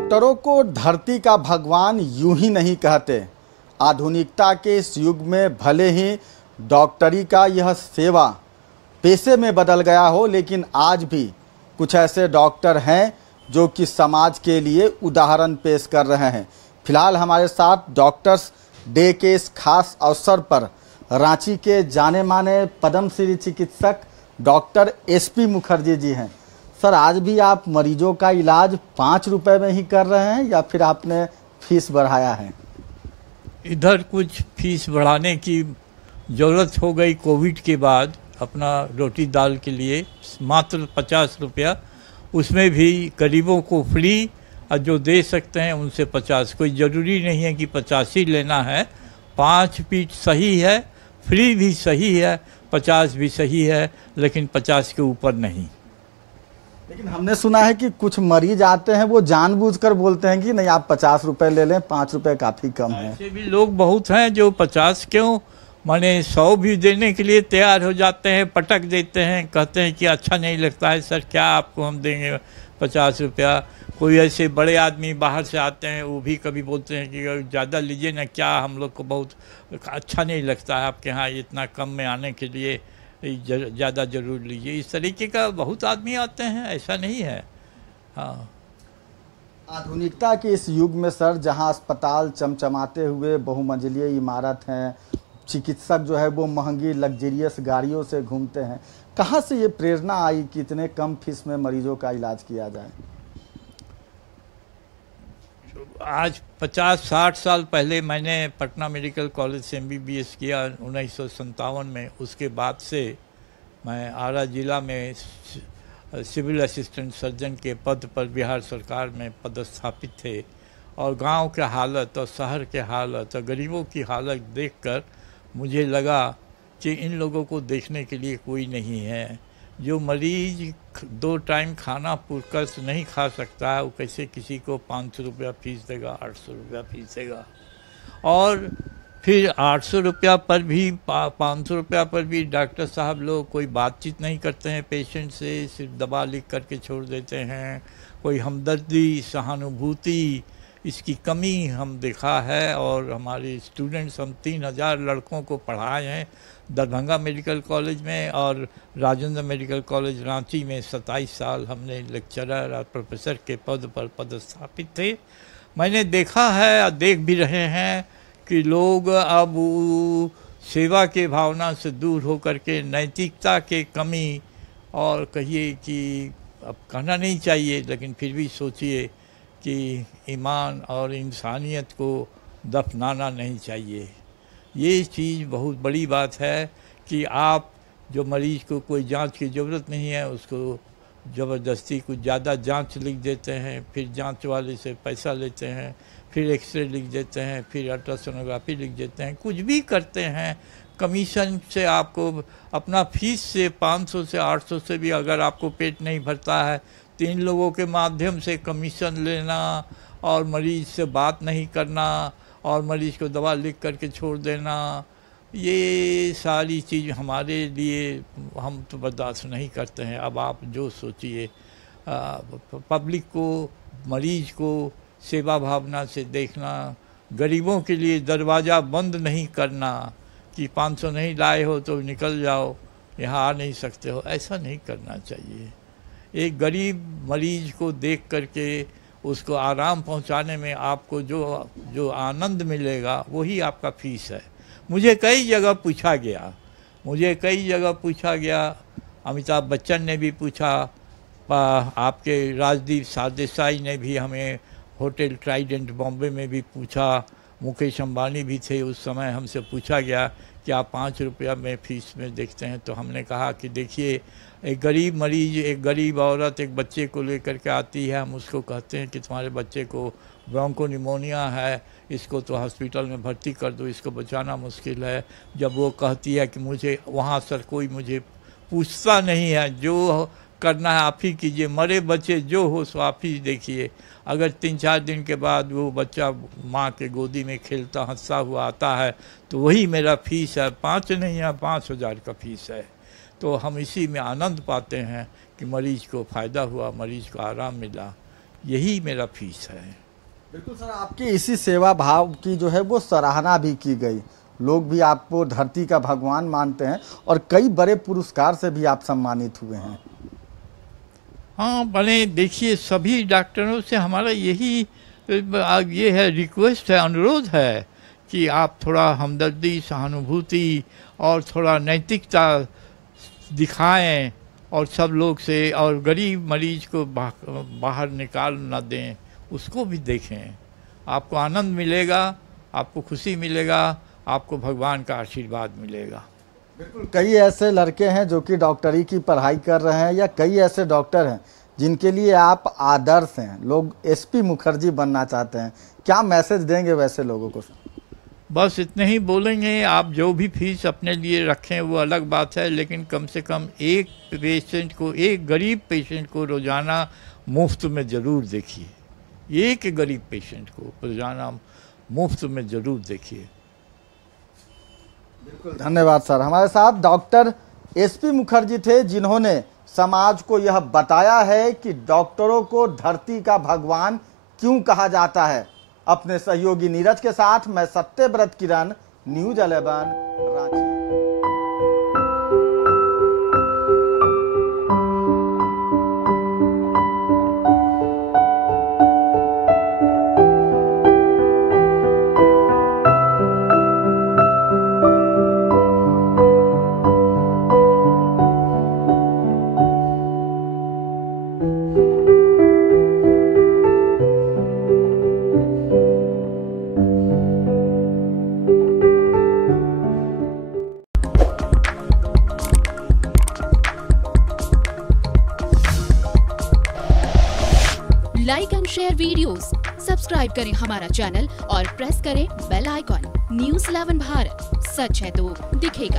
डॉक्टरों को धरती का भगवान यूं ही नहीं कहते। आधुनिकता के इस युग में भले ही डॉक्टरी का यह सेवा पेशे में बदल गया हो, लेकिन आज भी कुछ ऐसे डॉक्टर हैं जो कि समाज के लिए उदाहरण पेश कर रहे हैं। फिलहाल हमारे साथ डॉक्टर्स डे के इस खास अवसर पर रांची के जाने माने पद्मश्री चिकित्सक डॉक्टर एसपी मुखर्जी जी हैं। सर, आज भी आप मरीजों का इलाज 5 रुपए में ही कर रहे हैं या फिर आपने फीस बढ़ाया है? इधर कुछ फीस बढ़ाने की ज़रूरत हो गई कोविड के बाद। अपना रोटी दाल के लिए मात्र 50 रुपया, उसमें भी गरीबों को फ्री, और जो दे सकते हैं उनसे 50। कोई ज़रूरी नहीं है कि 50 ही लेना है। 5 भी सही है, फ्री भी सही है, 50 भी सही है, लेकिन 50 के ऊपर नहीं। लेकिन हमने सुना है कि कुछ मरीज आते हैं वो जानबूझकर बोलते हैं कि नहीं, आप 50 रुपए ले लें, 5 रुपए काफ़ी कम है। ऐसे भी लोग बहुत हैं जो 50 क्यों, माने 100 भी देने के लिए तैयार हो जाते हैं, पटक देते हैं, कहते हैं कि अच्छा नहीं लगता है सर, क्या आपको हम देंगे 50 रुपया। कोई ऐसे बड़े आदमी बाहर से आते हैं, वो भी कभी बोलते हैं कि ज़्यादा लीजिए ना, क्या हम लोग को बहुत अच्छा नहीं लगता है आपके यहाँ इतना कम में आने के लिए, ज़्यादा ज़रूर लीजिए। इस तरीके का बहुत आदमी आते हैं, ऐसा नहीं है। हाँ, आधुनिकता के इस युग में सर, जहां अस्पताल चमचमाते हुए बहुमंजिलीय इमारत हैं, चिकित्सक जो है वो महंगी लग्जरियस गाड़ियों से घूमते हैं, कहाँ से ये प्रेरणा आई कि इतने कम फीस में मरीजों का इलाज किया जाए? आज 50-60 साल पहले मैंने पटना मेडिकल कॉलेज से MBBS किया 1957 में। उसके बाद से मैं आरा जिला में सिविल असिस्टेंट सर्जन के पद पर बिहार सरकार में पदस्थापित थे। और गांव के हालत और शहर के हालत और गरीबों की हालत देखकर मुझे लगा कि इन लोगों को देखने के लिए कोई नहीं है। जो मरीज 2 टाइम खाना पूरकर नहीं खा सकता है, वो कैसे किसी को 500 रुपया फीस देगा, 800 रुपया फीस देगा। और फिर 800 रुपया पर भी, 500 रुपया पर भी डॉक्टर साहब लोग कोई बातचीत नहीं करते हैं पेशेंट से, सिर्फ दवा लिख करके छोड़ देते हैं। कोई हमदर्दी, सहानुभूति, इसकी कमी हम देखा है। और हमारे स्टूडेंट्स, हम 3000 लड़कों को पढ़ाए हैं दरभंगा मेडिकल कॉलेज में, और राजेंद्र मेडिकल कॉलेज रांची में 27 साल हमने लेक्चरर और प्रोफेसर के पद पर पदस्थापित थे। मैंने देखा है और देख भी रहे हैं कि लोग अब सेवा के भावना से दूर होकर के नैतिकता के कमी, और कहिए कि अब कहना नहीं चाहिए, लेकिन फिर भी सोचिए कि ईमान और इंसानियत को दफनाना नहीं चाहिए। ये चीज़ बहुत बड़ी बात है कि आप जो मरीज़ को कोई जांच की ज़रूरत नहीं है, उसको ज़बरदस्ती कुछ ज़्यादा जांच लिख देते हैं, फिर जांच वाले से पैसा लेते हैं, फिर एक्सरे लिख देते हैं, फिर अल्ट्रासोनोग्राफी लिख देते हैं, कुछ भी करते हैं। कमीशन से आपको अपना फीस से 500 से 800 से भी अगर आपको पेट नहीं भरता है, 3 लोगों के माध्यम से कमीशन लेना और मरीज़ से बात नहीं करना और मरीज़ को दवा लिख करके छोड़ देना, ये सारी चीज़ हमारे लिए, हम तो बर्दाश्त नहीं करते हैं। अब आप जो सोचिए, पब्लिक को, मरीज़ को सेवा भावना से देखना, गरीबों के लिए दरवाज़ा बंद नहीं करना कि 500 नहीं लाए हो तो निकल जाओ, यहाँ आ नहीं सकते हो, ऐसा नहीं करना चाहिए। एक गरीब मरीज़ को देख करके उसको आराम पहुंचाने में आपको जो आनंद मिलेगा वही आपका फीस है। मुझे कई जगह पूछा गया, अमिताभ बच्चन ने भी पूछा, आपके राजदीप सरदेसाई ने भी हमें होटल ट्राइडेंट बॉम्बे में भी पूछा, मुकेश अंबानी भी थे उस समय, हमसे पूछा गया कि आप 5 रुपया में फीस में देखते हैं। तो हमने कहा कि देखिए, एक गरीब मरीज, एक गरीब औरत एक बच्चे को लेकर के आती है, हम उसको कहते हैं कि तुम्हारे बच्चे को ब्रोंको निमोनिया है, इसको तो हॉस्पिटल में भर्ती कर दो, इसको बचाना मुश्किल है। जब वो कहती है कि मुझे वहाँ सर कोई मुझे पूछता नहीं है, जो करना है आप ही कीजिए, मरे बच्चे जो हो सो आप ही देखिए। अगर 3-4 दिन के बाद वो बच्चा माँ के गोदी में खेलता हंसता हुआ आता है तो वही मेरा फीस है, 5 नहीं है, 5000 का फीस है। तो हम इसी में आनंद पाते हैं कि मरीज़ को फ़ायदा हुआ, मरीज़ को आराम मिला। यही मेरा फीस है। बिल्कुल सर, आपकी इसी सेवा भाव की जो है वो सराहना भी की गई। लोग भी आपको धरती का भगवान मानते हैं और कई बड़े पुरस्कार से भी आप सम्मानित हुए हैं। हाँ भले, देखिए सभी डॉक्टरों से हमारा यही ये है, रिक्वेस्ट है, अनुरोध है कि आप थोड़ा हमदर्दी, सहानुभूति और थोड़ा नैतिकता दिखाएं और सब लोग से, और गरीब मरीज को बाहर निकाल न दें, उसको भी देखें। आपको आनंद मिलेगा, आपको खुशी मिलेगा, आपको भगवान का आशीर्वाद मिलेगा। बिल्कुल, कई ऐसे लड़के हैं जो कि डॉक्टरी की पढ़ाई कर रहे हैं, या कई ऐसे डॉक्टर हैं जिनके लिए आप आदर्श हैं। लोग एसपी मुखर्जी बनना चाहते हैं, क्या मैसेज देंगे वैसे लोगों को? बस इतने ही बोलेंगे, आप जो भी फीस अपने लिए रखें वो अलग बात है, लेकिन कम से कम एक पेशेंट को, एक गरीब पेशेंट को रोज़ाना मुफ्त में ज़रूर देखिए। एक गरीब पेशेंट को रोज़ाना मुफ्त में ज़रूर देखिए। बिल्कुल, धन्यवाद सर। हमारे साथ डॉक्टर एसपी मुखर्जी थे, जिन्होंने समाज को यह बताया है कि डॉक्टरों को धरती का भगवान क्यों कहा जाता है। अपने सहयोगी नीरज के साथ मैं Satyavrat Kiran, news 11 Ranchi. Like and share videos, subscribe करें हमारा चैनल और प्रेस करें बेल आइकॉन। न्यूज़ 11 भारत, सच है तो दिखेगा।